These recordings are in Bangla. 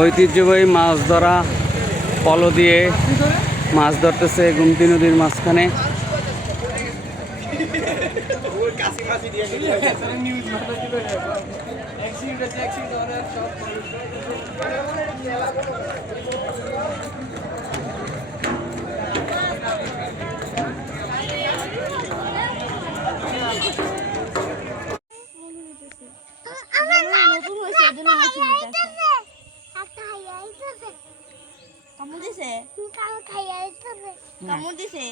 ঐতিহ্যবাহী মাছ ধরা পলো দিয়ে মাছ ধরতেছে গুমতি নদীর মাঝখানে। কামড় দিছে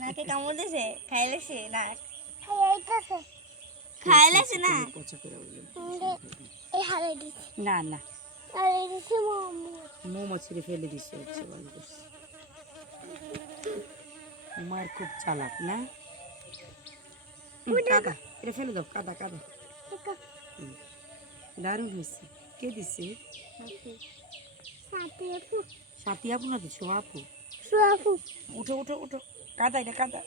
নাকে কামড় দিছে খাই লাগছে না খাই লাগছে না না না মোমো ছিঁড়ে ফেলে দিচ্ছে হচ্ছে ভালো করছে। মায়ের খুব চালাক না। কাদা এটা ফেলে দাও, কাদা কাদা। দারুণ হয়েছে। কে দিছে? সাথী আপু না দিছো? আপু উঠো উঠো উঠো, কাদা এটা কাদা।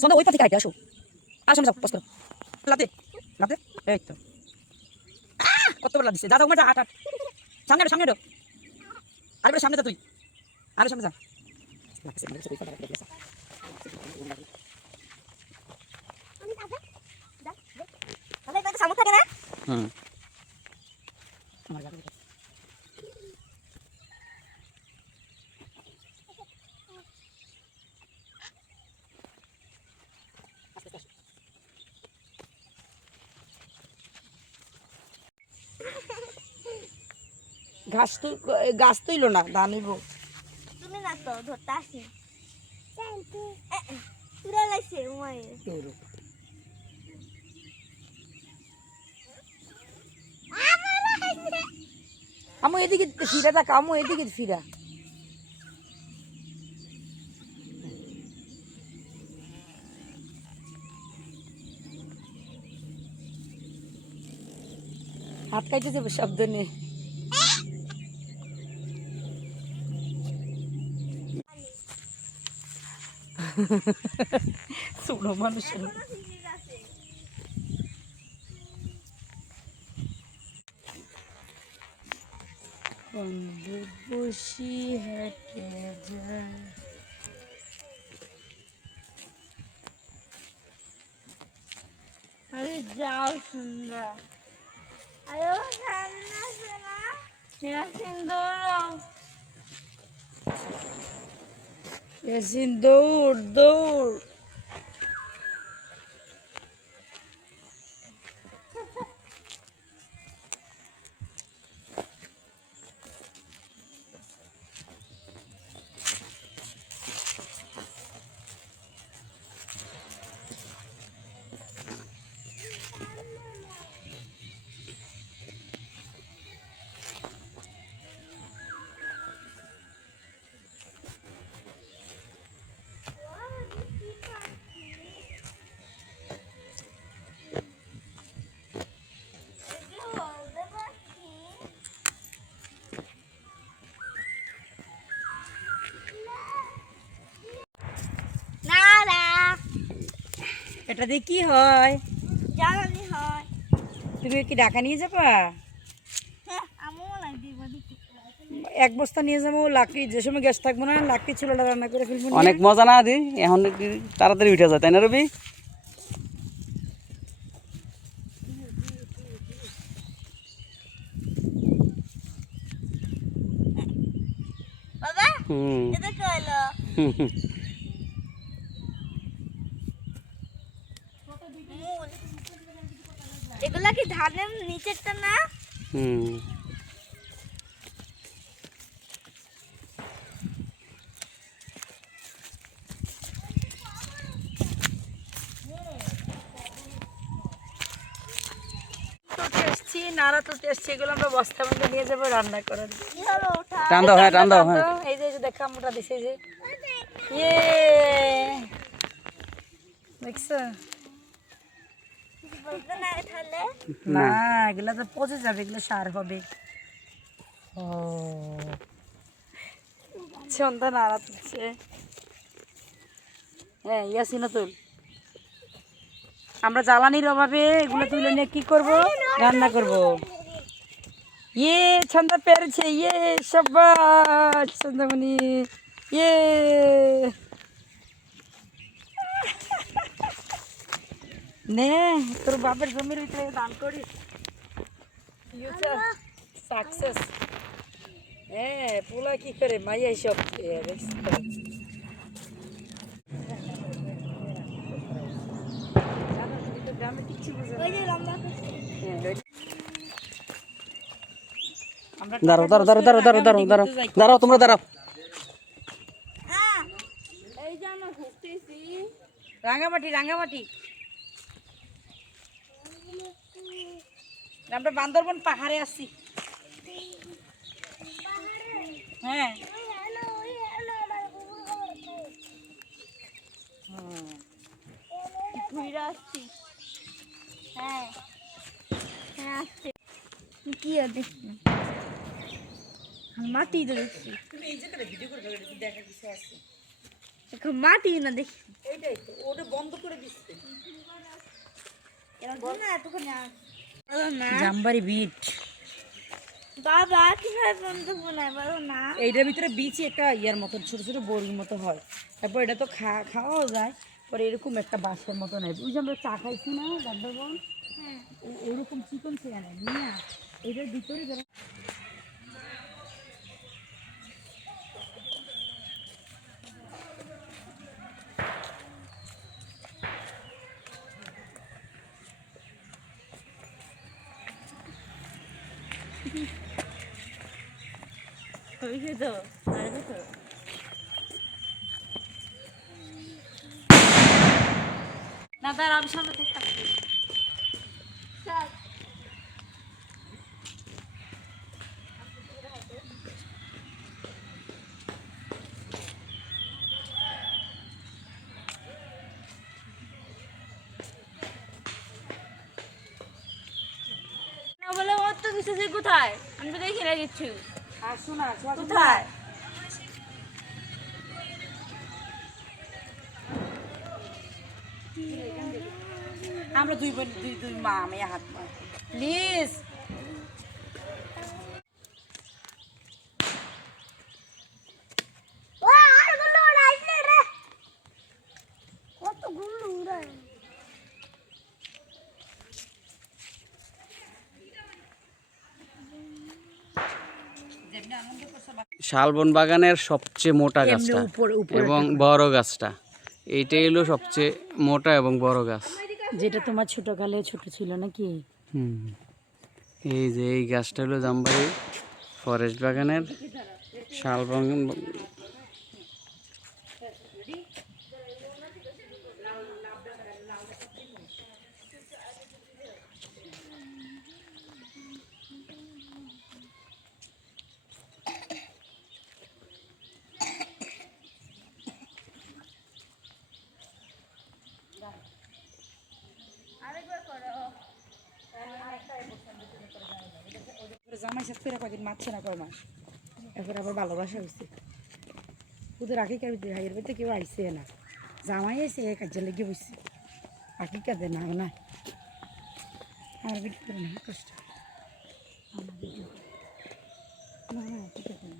শোনো ওই পাশে কাটে আসো, আর সামনে যাও, পাস করো, লাভ দে লাভ দে। এই তো কত বড় লাভ দিছে। যা যাও মাঠে আট আট, সামনে সামনে ডো, আরেকবার সামনে যা, তুই আরে সামনে যা। গাছ তুইল না, দানিব তুমি না তো ধরতে আসি পুরা লাগছে আমু এদিকে ফিরা থাক, আমু এদিকে ফিরা। হাত কাটে যাবে শব্দ নেই। ছোট মানুষের বসি হেঁটে যায়। আরে যাও সুন্দর আরে সামনে আসে না ইয়াসিন দৌড় দৌড়। এটা দিয়ে কি হয়? জ্বালানি হয়। তুমি কি ঢাকা নিয়ে যাবা? এক বস্তা নিয়ে যাবো লাকড়ি, যে সময় গ্যাস থাকবো না লাকড়ি চুলাটা রান্না করে ফেলবো। অনেক মজা না দি, এখন তাড়াতাড়ি উঠে যায় তাই না রবি? বাবা এটা কি হলো? এগুলা কি ধানের নিচেরটা না? নাড়া তো এসছি, এগুলো আমরা বস্তার মধ্যে নিয়ে যাবো রান্না করার। টান দাও, হ্যাঁ টান দাও, হ্যাঁ। এই যে দেখা মোটা দিছে যে, ইয়ে দেখছো না, এগুলো তো পচে যাবে, এগুলো সার হবে। ও সন্ধ্যা নাড়া তুলছে, হ্যাঁ ইয়াসিনও তুল। আমরা জ্বালানির অভাবে এগুলো তুলে নিয়ে কি করব? রান্না করব। ইয়ে ছন্দা পেরেছে, ইয়ে শাবাশ ছন্দামণি, ইয়ে নে তোর বাপের জমির ভিতরে দান করিস, ফিউচার সাকসেস। হ্যাঁ পোলা কি করে মাইয়া সব ওই যে লম্বা করছে। দাঁড়াও দাঁড়াও দাঁড়াও দাঁড়াও দাঁড়াও দাঁড়াও দাঁড়াও দাঁড়াও, তোমরা দাঁড়াও। এই যে আমরা ঘুরতেছি। রাঙ্গামাটি রাঙ্গামাটি আমরা বান্দরবন পাহাড়ে আসছি। হ্যাঁ ঘুরে আসছি। হ্যাঁ হ্যাঁ আসছি। কি আর দেখছি মাটি তো দেখছি। তুমি এই জায়গাটা ভিডিও করে দেখা কিছু আছে? এখন মাটি না দেখি। এইটাই তো, ওটা বন্ধ করে দিচ্ছে। জাম্বারি বিট বাবা কিভাবে বন্ধ বানায় বলো না। এইটার ভিতরে বিচি একটা ইয়ার মতন ছোট ছোট বড়ির মতো হয়, তারপর এটা তো খাওয়াও যায়। পরে এরকম একটা বাসের মতো নেয়, ওই যে আমরা চা খাইছি না বান্দরবন, এরকম চিকন চেয়ার নিয়ে এটার ভিতরে হয়েছে তো পারবে তো। না দাঁড়া আমি সামনে থেকে থাকছি। না বলে ওর তো কিছু কোথায় আমি তো দেখি না কিছু। আর শোনা কোথায় আমরা দুই বোন দুই মা আমি হাত মা প্লিজ। কতগুলো উড়ায়। শালবন বাগানের সবচেয়ে মোটা গাছটা উপরে এবং বড় গাছটা, এইটাই হলো সবচেয়ে মোটা এবং বড় গাছ। যেটা তোমার ছোটকালে ছোট ছিল নাকি? হুম, এই যে এই গাছটা হলো জামবাড়ি ফরেস্ট বাগানের শালবন। জামাই শেষ করে কদিন মারছে না, কয় মাস এখন আবার ভালোবাসা হয়েছে। ওদের আঁকি কাবিতে ভাইয়ের বাড়িতে কেউ আইসে না, জামাই এসে এক কাজে লেগে বসছে, আঁকি কাঁদে না না আমার ভিডিও করে না কষ্ট আমার ভিডিও না না আঁকি কাঁদে না।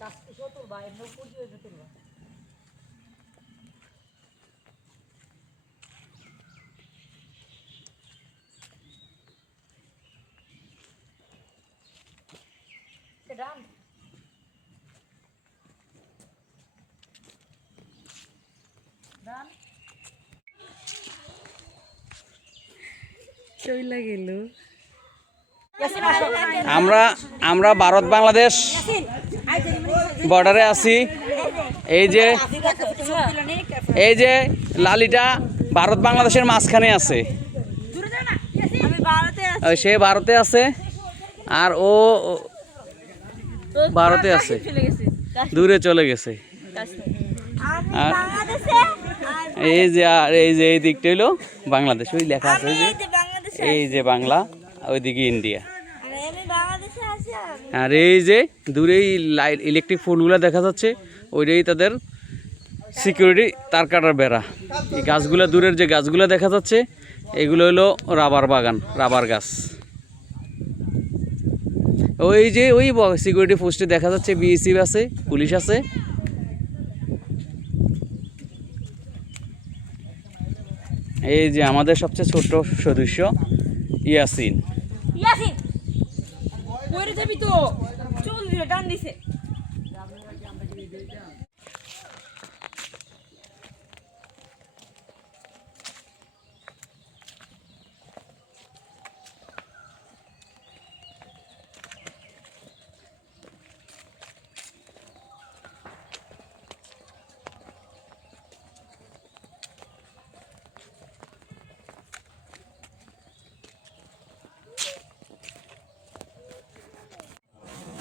গাছ এসেও তুলবা, এমনি উপর দিয়ে তুলবা। ডান ডান চইলা গেল। আমরা ভারত বাংলাদেশ বর্ডারে আছি। এই যে লালিটা ভারত বাংলাদেশের মাঝখানে আছে, আমি ভারতে আছি। সে ভারতে আছে আর ও ভারতে আছে, চলে গেছে দূরে চলে গেছে। আমি বাংলাদেশে আর এই যে আর এই যে এই দিকটা হলো বাংলাদেশ, ওই লেখা আছে আমি যে এই যে বাংলাদেশে এই যে বাংলা, ওইদিকে ইন্ডিয়া। আরে আমি বাংলাদেশে আছি আর এই যে দূরেই লাইট ইলেকট্রিক পোলগুলো দেখা যাচ্ছে, ওইটাই তাদের সিকিউরিটি তার কাটার বেড়া। এই গাছগুলো দূরের যে গাছগুলো দেখা যাচ্ছে এগুলো হলো রাবার বাগান, রাবার গাছ। ওই যে ওই সিকিউরিটি পোস্টে দেখা যাচ্ছে বিএসএফ আছে, পুলিশ আছে। এই যে আমাদের সবচেয়ে ছোট সদস্য ইয়াসিন। ইয়াসিন কইরে যাবি তো, চল দিলে টান দিছে।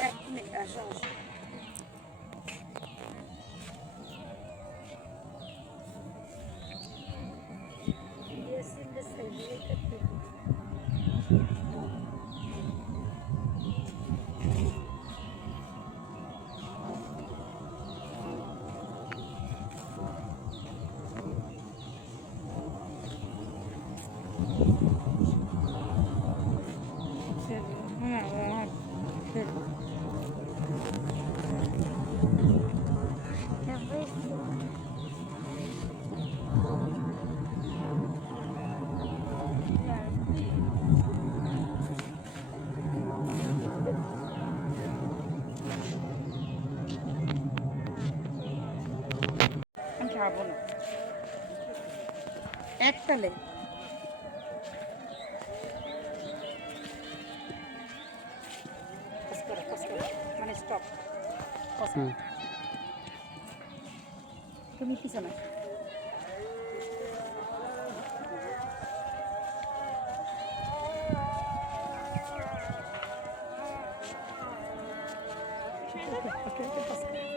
এক মিনিট আসো আসো। আমি খাবো না একতালে। মানে স্টপ। তুমি পিছনে Okay, okay, okay.